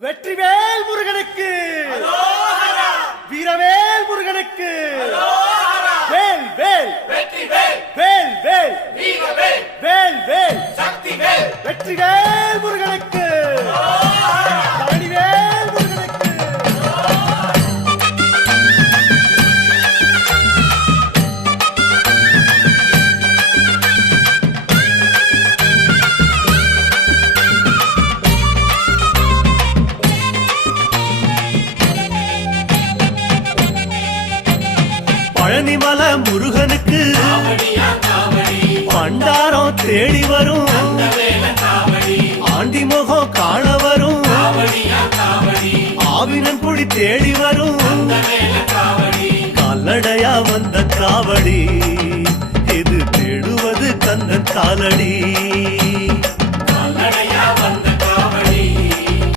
வெற்றிவேல் முருகனுக்கு, வீரவேல் முருகனுக்கு, வேல் வேல் வேல் வேல் வேல் வேல் வெற்றிவேல் முருகனுக்கு, பழனிவேல் முருகனுக்கு. பழனிமல முருகனுக்கு பண்டாரம் தேடி வரும், ஆண்டி முகம் காண வரும், ஆவினன் குடி தேடி வரும், கால்நடையா வந்த காவடி இது தேடுவது கந்தன் காலடி.